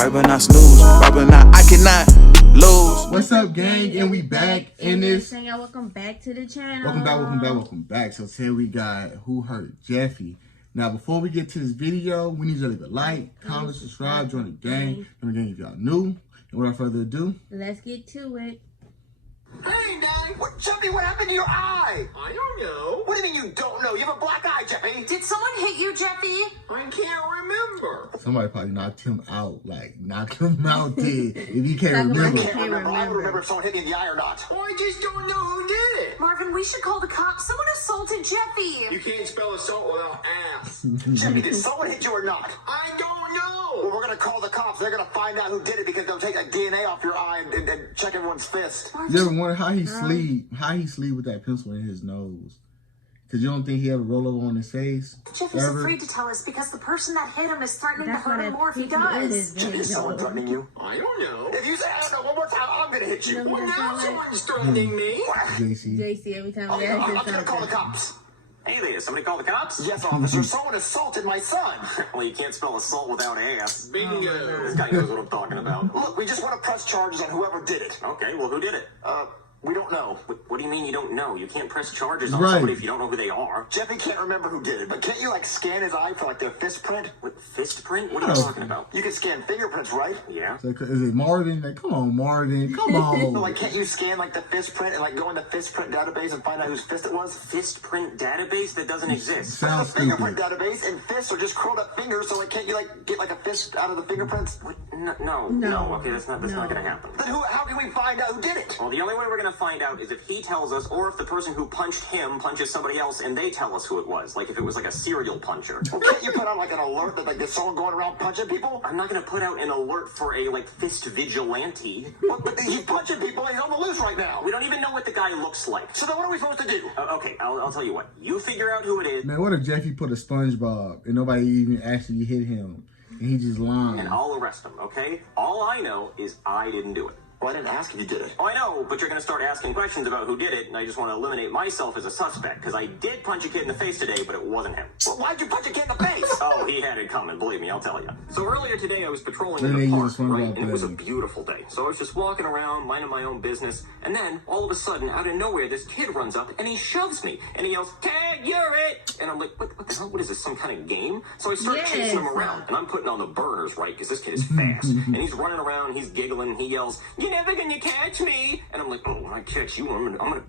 right but not snooze, right but not, I cannot lose. What's up, gang? And we back in this. Y'all, welcome back to the channel. Welcome back. So today we got Who Hurt Jeffy. Now, before we get to this video, we need you to leave a like, comment, subscribe, join the gang. Join the gang if y'all new. And without further ado, let's get to it. Hey, Daddy! Jeffy, what happened to your eye? I don't know. What do you mean you don't know? You have a black eye, Jeffy. Did someone hit you, Jeffy? I can't remember. somebody probably knocked him out. Like, knocked him out dead. If he can't remember. I can't remember. I don't remember if someone hit me in the eye or not. Oh, I just don't know who did it. Marvin, we should call the cops. Someone assaulted Jeffy. You can't spell assault without ass. Jeffy, did someone hit you or not? I don't know. Well, we're going to call the cops. They're going to find out who did it because they'll take a DNA off your eye and check everyone's fist. You ever wonder how he sleep? How he sleep with that pencil in his nose? Because you don't think he ever roll over on his face? Jeffy's afraid to tell us because the person that hit him is threatening to hurt him more if he does. Jeffy, is someone threatening you? I don't know. If you say I don't know one more time, I'm going to hit you. Well, now someone's threatening me. JC, every time I'm going to call the cops. Hey there, somebody call the cops? Yes, officer. Someone assaulted my son. Well, you can't spell assault without ass. Bingo. This guy knows what I'm talking about. Look, we just want to press charges on whoever did it. Okay, well, who did it? We don't know. What do you mean you don't know? You can't press charges on somebody if you don't know who they are. Jeffy can't remember who did it, but can't you, like, scan his eye for, like, their fist print? What, fist print? What are you talking about? You can scan fingerprints, right? Yeah. So, is it Marvin? Like, come on, Marvin. Come on. So, like, can't you scan, like, the fist print and, like, go in the fist print database and find out whose fist it was? Fist print database? That doesn't exist. Sounds There's a fingerprint database, and fists are just curled up fingers, so, like, can't you, like, get, like, a fist out of the fingerprints? What? No. Okay, that's not gonna happen. Then how can we find out who did it? Well, the only way we're gonna find out is if he tells us, or if the person who punched him punches somebody else and they tell us who it was. Like if it was like a serial puncher. Well, can't you put out like an alert that like there's someone going around punching people? I'm not gonna put out an alert for a like fist vigilante. Well, but he's punching people and he's on the loose right now. We don't even know what the guy looks like. So then what are we supposed to do? Okay, I'll tell you what. You figure out who it is. Man, what if Jeffy put a SpongeBob and nobody even actually hit him and he just lying? And I'll arrest him, okay? All I know is I didn't do it. Well, I didn't ask if you did it. Oh, I know, but you're going to start asking questions about who did it, and I just want to eliminate myself as a suspect, because I did punch a kid in the face today, but it wasn't him. Well, why'd you punch a kid in the face? Oh, he had it coming, believe me, I'll tell you. So earlier today, I was patrolling in the park, right, and it was a beautiful day. So I was just walking around, minding my own business, and then, all of a sudden, out of nowhere, this kid runs up, and he shoves me, and he yells, "Tag, you're it!" And I'm like, what the hell, what is this, some kind of game? So I start chasing him around, and I'm putting on the burners, right, because this kid is fast, and he's running around, he's giggling, he yells, "You're never gonna catch me!" And I'm like, oh, when I catch you, I'm gonna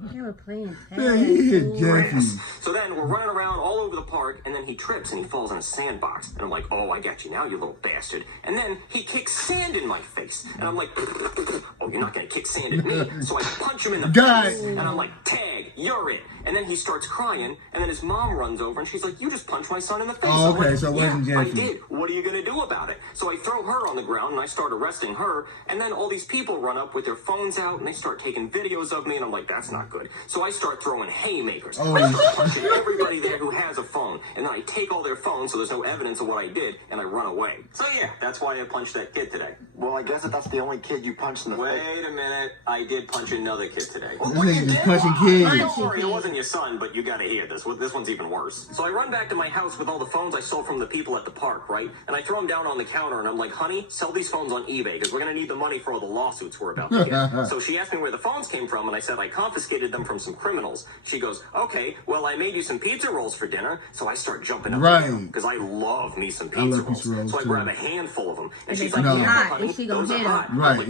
They were playing tag. Yeah, he hit Jeffy. So then we're running around all over the park, and then he trips and he falls in a sandbox. And I'm like, oh, I got you now, you little bastard. And then he kicks sand in my face. And I'm like, oh, you're not going to kick sand at me. So I punch him in the face. And I'm like, "Tag, you're it." And then he starts crying, and then his mom runs over, and she's like, "You just punched my son in the face." Oh, okay, like, so it wasn't yeah, Jeffy. I did. What are you going to do about it? So I throw her on the ground, and I start arresting her, and then all these people run up with their phones out, and they start taking videos of me, and I'm like, that's not good. So I start throwing haymakers. I start punching everybody there who has a phone, and then I take all their phones so there's no evidence of what I did, and I run away. So yeah, that's why I punched that kid today. Well, I guess that's the only kid you punched in the face. Wait a minute, I did punch another kid today. What you did? Punching kids. Don't worry, it wasn't your son, but you gotta hear this. This one's even worse. So I run back to my house with all the phones I stole from the people at the park, right? And I throw them down on the counter, and I'm like, "Honey, sell these phones on eBay, because we're gonna need the money for all the lawsuits we're about to get." So she asked me where the phones came from, and I said I confiscated them from some criminals. She goes, "Okay, well, I made you some pizza rolls for dinner." So I start jumping up because I love me some pizza rolls. So I grab a handful of them, and she's like, "Yeah, honey, those are hot." Right,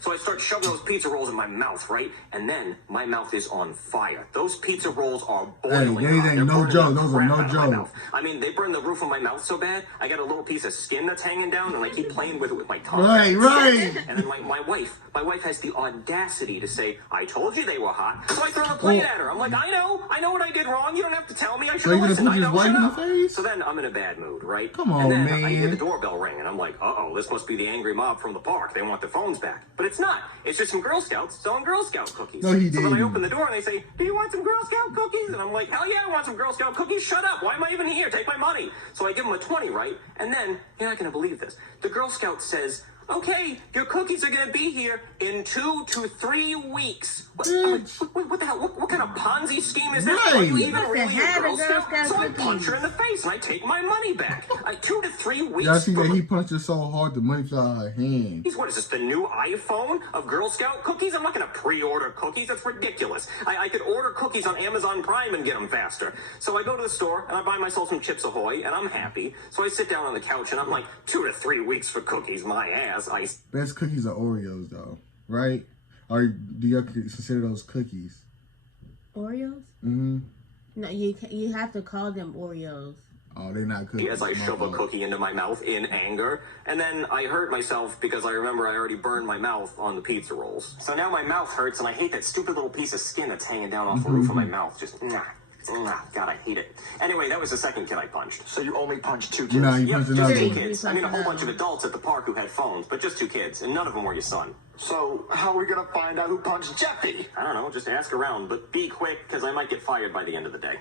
So I start shoving those pizza rolls in my mouth, right? And then my mouth is on fire. Those pizza rolls are boiling. Hey, they ain't no joke. Those are no joke. I mean, they burn the roof of my mouth so bad, I got a little piece of skin that's hanging down, and I keep playing with it with my tongue. Right. And then my wife has the audacity to say, "I told you they were hot." So I throw the plate at her. I'm like, I know what I did wrong. You don't have to tell me. I should have listened. I know. Shut up. So then I'm in a bad mood, right? Come on, and then man. I hear the doorbell ring, and I'm like, uh-oh, this must be the angry mob from the park. They want their phones back. But it's not. It's just some Girl Scouts selling Girl Scout cookies. No, he So then I didn't. open the door, and they say, "Do you want some Girl Scout cookies?" And I'm like, hell yeah, I want some Girl Scout cookies. Shut up. Why am I even here? Take my money. So I give them a 20, right? And then, you're not going to believe this. The Girl Scout says, Okay, your cookies are gonna be here in 2 to 3 weeks. What the hell? What kind of Ponzi scheme is that? Are you even Must really have had a Girl a Girl Scout? Scout So I cookie. punch her in the face and I take my money back. 2 to 3 weeks. Y'all see that he punched her so hard the money fell out of her hand. What is this, the new iPhone of Girl Scout cookies? I'm not going to pre-order cookies. That's ridiculous. I could order cookies on Amazon Prime and get them faster. So I go to the store and I buy myself some Chips Ahoy and I'm happy. So I sit down on the couch and I'm like, 2 to 3 weeks for cookies, my ass. Best cookies are Oreos though, right? Or do you consider those cookies? Oreos? Mm-hmm. No, you have to call them Oreos. Oh, they're not cookies. As I shove a cookie into my mouth in anger, and then I hurt myself because I remember I already burned my mouth on the pizza rolls. So now my mouth hurts, and I hate that stupid little piece of skin that's hanging down off the roof of my mouth. Just, God, I hate it. Anyway, that was the second kid I punched. So you only punched 2 kids? No, you Yep, punched just another 2 one. kids. I mean, a whole bunch of adults at the park who had phones, but just 2 kids, and none of them were your son. So how are we gonna find out who punched Jeffy? I don't know, just ask around, but be quick, because I might get fired by the end of the day.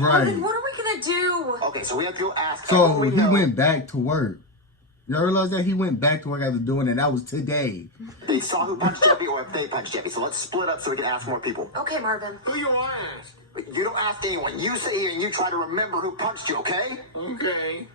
Right. What are we gonna do? Okay, so we have to go ask. So everyone we he know. went back to work. Y'all realize that he went back to work after doing it? That was today. They saw who punched Jeffy or if they punched Jeffy. So let's split up so we can ask more people. Okay, Marvin. Who you want to ask? You don't ask anyone. You sit here and you try to remember who punched you, okay? Okay.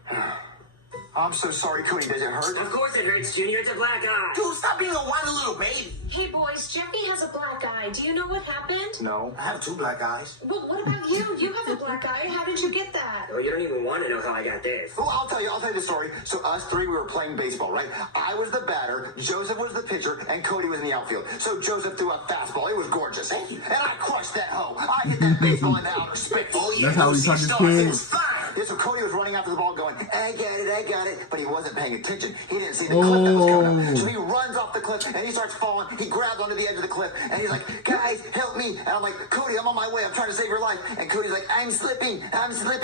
I'm so sorry, Cody. Does it hurt? Of course it hurts, Junior. It's a black eye. Dude, stop being a whiny little baby. Hey, boys, Jeffy has a black eye. Do you know what happened? No. I have 2 black eyes. Well, what about you? You have a black eye. How did you get that? Oh, you don't even want to know how I got this. Well, I'll tell you the story. So us 3, we were playing baseball, right? I was the batter, Joseph was the pitcher, and Cody was in the outfield. So Joseph threw a fastball. It was gorgeous. And I crushed that hoe. I hit that baseball into outer space. Oh, yeah. That's how we see talk to stars. kids. It was fine. Yeah, so Cody was running after the ball going, I got it. But he wasn't paying attention. He didn't see the cliff that was coming up. So he runs off the cliff and he starts falling. He grabs onto the edge of the cliff and he's like, guys, help me. And I'm like, Cody, I'm on my way. I'm trying to save your life. And Cody's like, I'm slipping.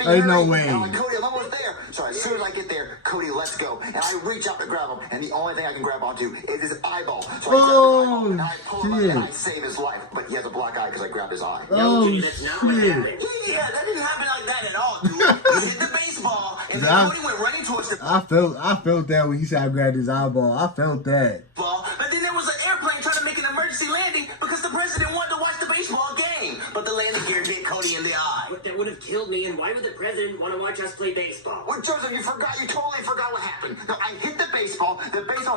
Ain't no way. And I'm like, Cody, I'm almost there. So as soon as I get there, Cody, let's go. And I reach out to grab him. And the only thing I can grab onto is his eyeball. So I grab his eyeball and I pull him up and I save his life. But he has a black eye because I grabbed his eye. Oh, Junior, that's not what shit. happened. Yeah, that didn't happen like that at all, dude. You hit the baseball, and then Cody went running towards the I felt that when he said I grabbed his eyeball. I felt that. ball, but then there was an airplane trying to make an emergency landing because the president wanted to watch the baseball game. But the landing gear hit Cody in the eye. But that would have killed me, and why would the president want to watch us play baseball? Well, Joseph, you totally forgot what happened. No, I hit the baseball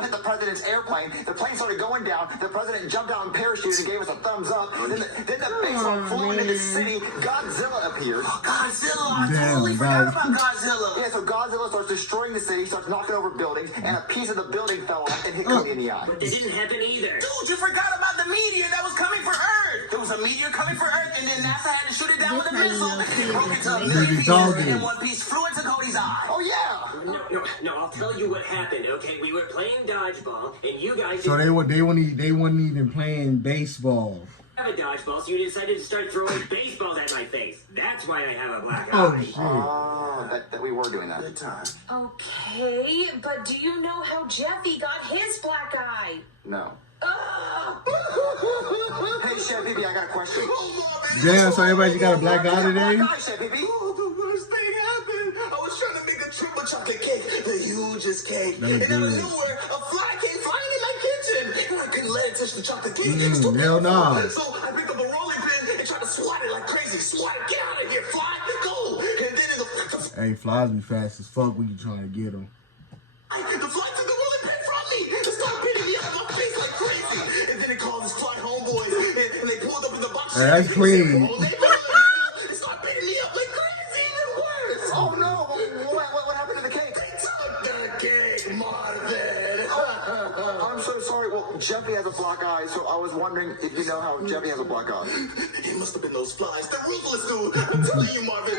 hit the president's airplane, the plane started going down, the president jumped out and parachuted and gave us a thumbs up, then the baseball flew into the city, Godzilla appeared. Godzilla! I Damn, totally forgot guys. about Godzilla. Yeah, so Godzilla starts destroying the city, starts knocking over buildings, and a piece of the building fell off and hit Cody in the eye. But that didn't happen either. Dude, you forgot about the meteor that was coming for Earth. There was a meteor coming for Earth, and then NASA had to shoot it down with a missile. It broke into a million pieces, and one piece flew into Cody's eye. Oh, yeah! No, I'll tell you what happened, okay? We were playing dodgeball, and you guys So didn't they weren't even playing baseball. have a dodgeball, so you decided to start throwing baseballs at my face. That's why I have a black Oh eye. shit. Oh, that we were doing that. Good time. Okay, but do you know how Jeffy got his black eye? No. Ugh. Hey, Chef Bibi, I got a question. Damn, so everybody got a black eye today? Hi, Chef Bibi. Oh, the worst thing happened. I was trying to make a triple chocolate cake, the hugest cake. That was And out of good. nowhere, a fly came flying in my kitchen. And I couldn't let it touch the chocolate cake. Hell no. So I picked up a rolling pin and tried to swat it like crazy. Swat it, get out of here, fly, go. And then Hey, flies be fast as fuck when you trying to get them. the fly took the rolling pin from me. It started pinning me out of my face like crazy. And then it called his fly homeboys. And they pulled up in the box. Hey, that's clean. It started pinning me up like crazy, even worse. Oh, no. What happened to the cake? They took the cake, Marvin. I'm so sorry. Well, Jeffy has a black eye, so I was wondering if you know how Jeffy has a black eye. It must have been those flies. They're ruthless, dude. I'm telling you, Marvin.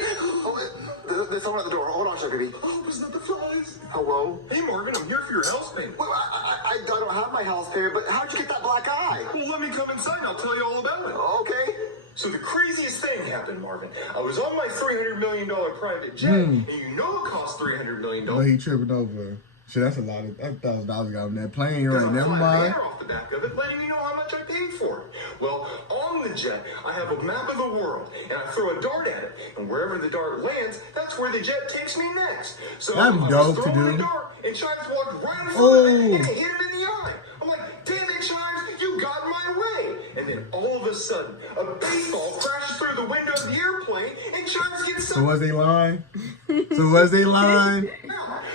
There's someone at the door. Hold on, Chef Bibi. Oh, it's not the flies. Hello? Hey, Marvin, I'm here for your house payment. Well, I don't have my house payment, but how'd you get that black eye? Well, let me come inside and I'll tell you all about it. Okay. So the craziest thing happened, Marvin. I was on my $300 million private jet, and you know it costs $300 million. But he tripping over. Shit, that's a lot of $1,000 got on that plane, right? Never mind. Air off the back of it, letting me know how much much I paid for it. Well, on the jet, I have a map of the world, and I throw a dart at it. And wherever the dart lands, that's where the jet takes me next. So That'd be I dope was to throwing do. a dart, and Chimes walked right in front of it and hit him in the eye. I'm like, damn it, Chimes, you got in my way. And then all of a sudden, a baseball crashes through the window of the airplane, and Chimes gets So was they lying? So was they lying?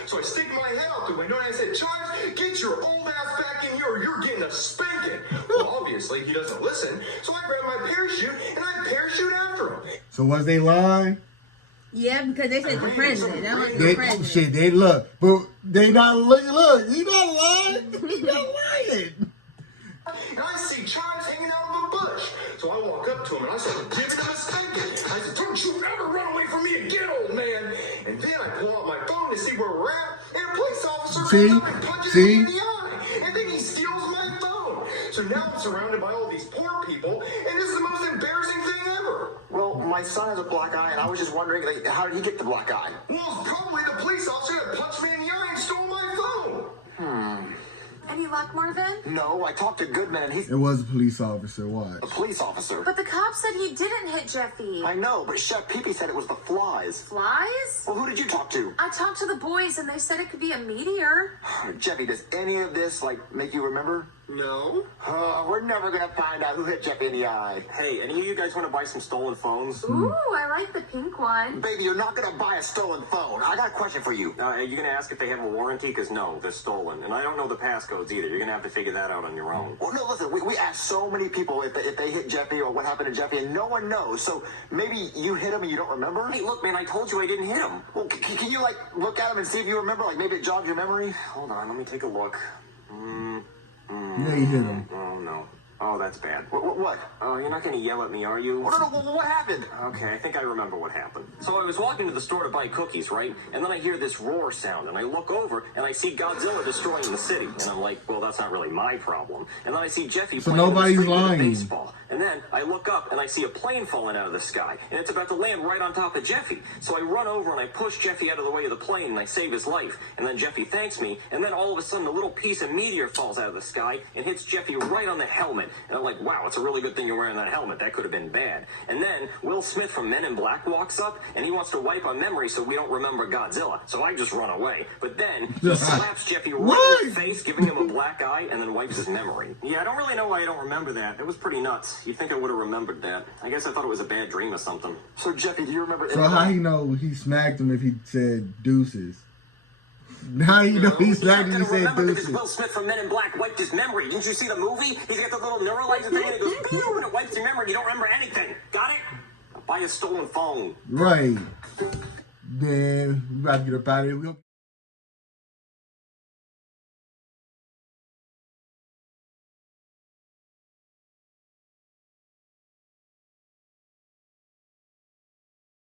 So I stick my head out the window and I said, Chimes, get your old ass back in here or you're getting a spanking. Well, obviously he doesn't listen, so I grab my parachute and I parachute after him. So was they lying? Yeah, because they said the president. That was the president. Shit, they look, but they not look. He not lying. He not lying. And I see Chimes hanging out of a bush. So I walk up to him and I start giving him a spanking. I said, don't you ever run away from me again, old man. And then I pull out my phone to see where we're at, and a police officer comes up and punches me in the eye. And then he steals my phone. So now I'm surrounded by all these poor people, and this is the most embarrassing thing ever. Well, my son has a black eye, and I was just wondering, like, how did he get the black eye? Well, it's probably the police officer that punched me in the eye and stole my phone. Any luck, Marvin? No, I talked to Goodman, and he's It was a police officer. a What? police officer. But the cop said he didn't hit Jeffy. I know, but Chef Peepee said it was the flies. Flies? Well, who did you talk to? I talked to the boys and they said it could be a meteor. Jeffy, does any of this, like, make you remember? No. We're never gonna find out who hit Jeffy in the eye. Hey, any of you guys want to buy some stolen phones? Ooh, I like the pink one. Baby, you're not gonna buy a stolen phone. I got a question for you. Are you going to ask if they have a warranty? Because no, they're stolen. And I don't know the passcodes either. You're going to have to figure that out on your own. Well, no, listen, we asked so many people if they hit Jeffy or what happened to Jeffy, and no one knows. So maybe you hit him and you don't remember? Hey, look, man, I told you I didn't hit him. Well, can you, like, look at him and see if you remember? Like, maybe it jogged your memory? Hold on, let me take a look. Yeah, you hit him. Oh, no. Oh, that's bad. What? Oh, you're not going to yell at me, are you? No, what happened? Okay, I think I remember what happened. So I was walking to the store to buy cookies, right? And then I hear this roar sound, and I look over, and I see Godzilla destroying the city. And I'm like, well, that's not really my problem. And then I see Jeffy So playing nobody's in the street with a lying. baseball. And then I look up, and I see a plane falling out of the sky, and it's about to land right on top of Jeffy. So I run over, and I push Jeffy out of the way of the plane, and I save his life. And then Jeffy thanks me, and then all of a sudden, a little piece of meteor falls out of the sky and hits Jeffy right on the helmet. And I'm like, wow, it's a really good thing you're wearing that helmet. That could have been bad. And then Will Smith from Men in Black walks up, and he wants to wipe our memory so we don't remember Godzilla. So I just run away. But then he slaps Jeffy right in the face, giving him a black eye, and then wipes his memory. Yeah, I don't really know why I don't remember that. It was pretty nuts. You'd think I would have remembered that. I guess I thought it was a bad dream or something. So, Jeffy, do you remember... So how he know he smacked him if he said deuces? How you know he smacked him if he said Because deuces? Will Smith from Men in Black wiped his memory. Didn't you see the movie? He's got the little neuralizer thing, and it goes, pew, and it wipes your memory. You don't remember anything. Got it? Buy a stolen phone. Right. Then we about to get up out of here.